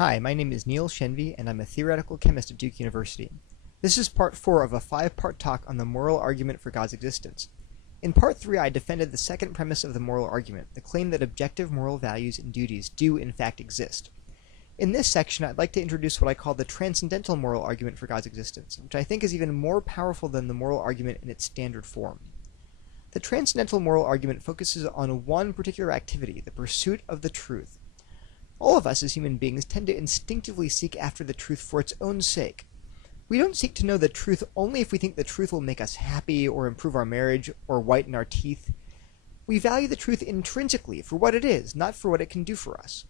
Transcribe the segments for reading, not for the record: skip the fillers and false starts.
Hi, my name is Neil Shenvi, and I'm a theoretical chemist at Duke University. This is part 4 of a 5-part talk on the moral argument for God's existence. In part 3, I defended the second premise of the moral argument, the claim that objective moral values and duties do in fact exist. In this section, I'd like to introduce what I call the transcendental moral argument for God's existence, which I think is even more powerful than the moral argument in its standard form. The transcendental moral argument focuses on one particular activity, the pursuit of the truth. All of us as human beings tend to instinctively seek after the truth for its own sake. We don't seek to know the truth only if we think the truth will make us happy or improve our marriage or whiten our teeth. We value the truth intrinsically for what it is, not for what it can do for us.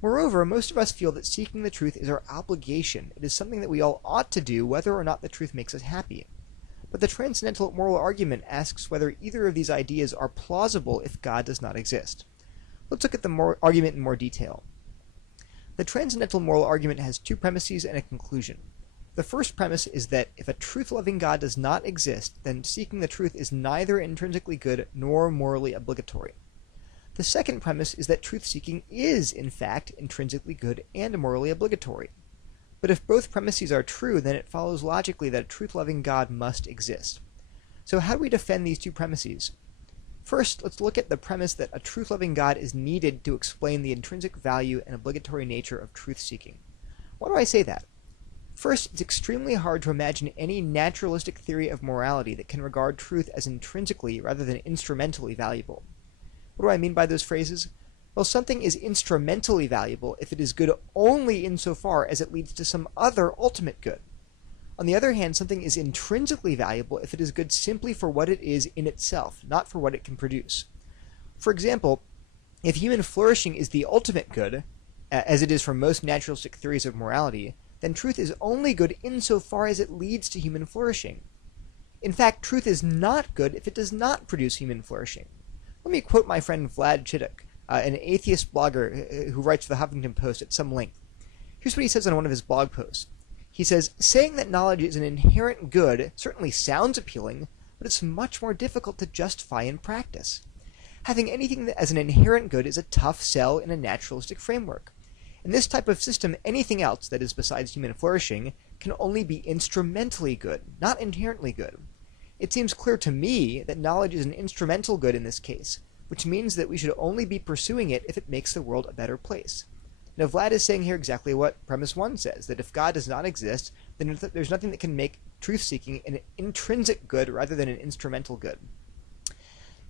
Moreover, most of us feel that seeking the truth is our obligation. It is something that we all ought to do whether or not the truth makes us happy. But the transcendental moral argument asks whether either of these ideas are plausible if God does not exist. Let's look at the argument in more detail. The transcendental moral argument has two premises and a conclusion. The first premise is that if a truth-loving God does not exist, then seeking the truth is neither intrinsically good nor morally obligatory. The second premise is that truth-seeking is, in fact, intrinsically good and morally obligatory. But if both premises are true, then it follows logically that a truth-loving God must exist. So how do we defend these two premises? First, let's look at the premise that a truth-loving God is needed to explain the intrinsic value and obligatory nature of truth-seeking. Why do I say that? First, it's extremely hard to imagine any naturalistic theory of morality that can regard truth as intrinsically rather than instrumentally valuable. What do I mean by those phrases? Well, something is instrumentally valuable if it is good only insofar as it leads to some other ultimate good. On the other hand, something is intrinsically valuable if it is good simply for what it is in itself, not for what it can produce. For example, if human flourishing is the ultimate good, as it is for most naturalistic theories of morality, then truth is only good insofar as it leads to human flourishing. In fact, truth is not good if it does not produce human flourishing. Let me quote my friend Vlad Chittuk, an atheist blogger who writes for the Huffington Post at some length. Here's what he says on one of his blog posts. He says, saying that knowledge is an inherent good certainly sounds appealing, but it's much more difficult to justify in practice. Having anything as an inherent good is a tough sell in a naturalistic framework. In this type of system, anything else, that is besides human flourishing, can only be instrumentally good, not inherently good. It seems clear to me that knowledge is an instrumental good in this case, which means that we should only be pursuing it if it makes the world a better place. Now, Vlad is saying here exactly what premise 1 says, that if God does not exist, then there's nothing that can make truth-seeking an intrinsic good rather than an instrumental good.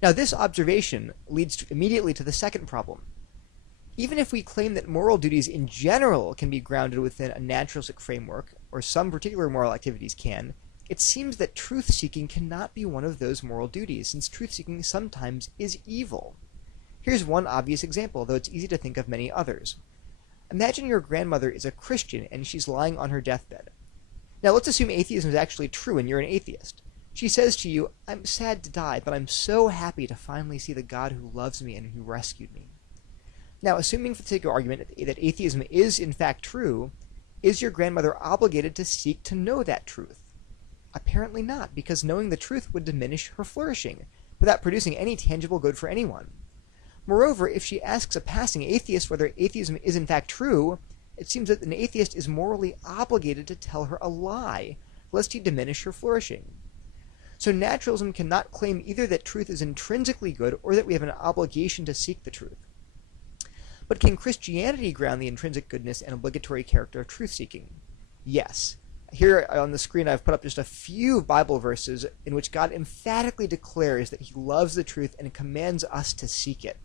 Now, this observation leads immediately to the second problem. Even if we claim that moral duties in general can be grounded within a naturalistic framework, or some particular moral activities can, it seems that truth-seeking cannot be one of those moral duties, since truth-seeking sometimes is evil. Here's one obvious example, though it's easy to think of many others. Imagine your grandmother is a Christian and she's lying on her deathbed. Now let's assume atheism is actually true and you're an atheist. She says to you, "I'm sad to die, but I'm so happy to finally see the God who loves me and who rescued me." Now, assuming for the sake of argument that atheism is in fact true, is your grandmother obligated to seek to know that truth? Apparently not, because knowing the truth would diminish her flourishing, without producing any tangible good for anyone. Moreover, if she asks a passing atheist whether atheism is in fact true, it seems that an atheist is morally obligated to tell her a lie, lest he diminish her flourishing. So naturalism cannot claim either that truth is intrinsically good or that we have an obligation to seek the truth. But can Christianity ground the intrinsic goodness and obligatory character of truth-seeking? Yes. Here on the screen I've put up just a few Bible verses in which God emphatically declares that he loves the truth and commands us to seek it.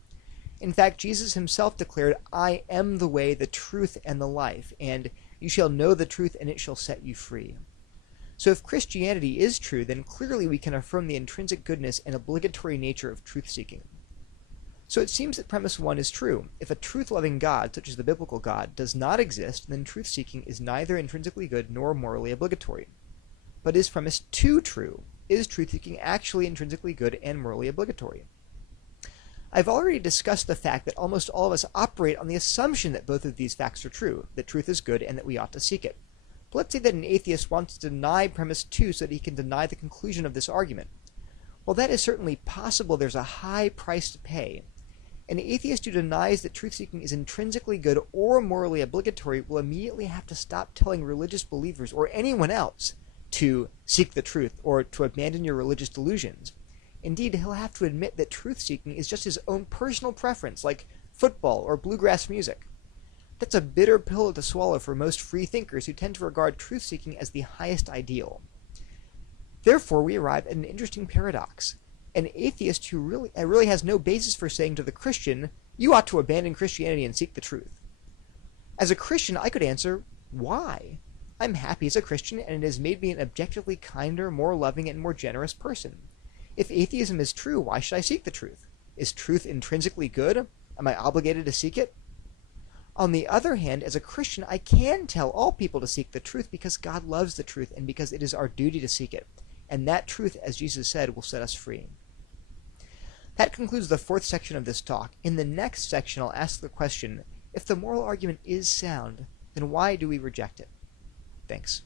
In fact, Jesus himself declared, "I am the way, the truth, and the life, and you shall know the truth, and it shall set you free." So if Christianity is true, then clearly we can affirm the intrinsic goodness and obligatory nature of truth-seeking. So it seems that premise 1 is true. If a truth-loving God, such as the biblical God, does not exist, then truth-seeking is neither intrinsically good nor morally obligatory. But is premise 2 true? Is truth-seeking actually intrinsically good and morally obligatory? I've already discussed the fact that almost all of us operate on the assumption that both of these facts are true, that truth is good and that we ought to seek it. But let's say that an atheist wants to deny premise 2 so that he can deny the conclusion of this argument. While that is certainly possible, there's a high price to pay. An atheist who denies that truth-seeking is intrinsically good or morally obligatory will immediately have to stop telling religious believers or anyone else to seek the truth or to abandon your religious delusions. Indeed, he'll have to admit that truth-seeking is just his own personal preference, like football or bluegrass music. That's a bitter pill to swallow for most free thinkers who tend to regard truth-seeking as the highest ideal. Therefore, we arrive at an interesting paradox. An atheist who really has no basis for saying to the Christian, you ought to abandon Christianity and seek the truth. As a Christian, I could answer, why? I'm happy as a Christian, and it has made me an objectively kinder, more loving, and more generous person. If atheism is true, why should I seek the truth? Is truth intrinsically good? Am I obligated to seek it? On the other hand, as a Christian, I can tell all people to seek the truth because God loves the truth and because it is our duty to seek it. And that truth, as Jesus said, will set us free. That concludes the fourth section of this talk. In the next section, I'll ask the question, if the moral argument is sound, then why do we reject it? Thanks.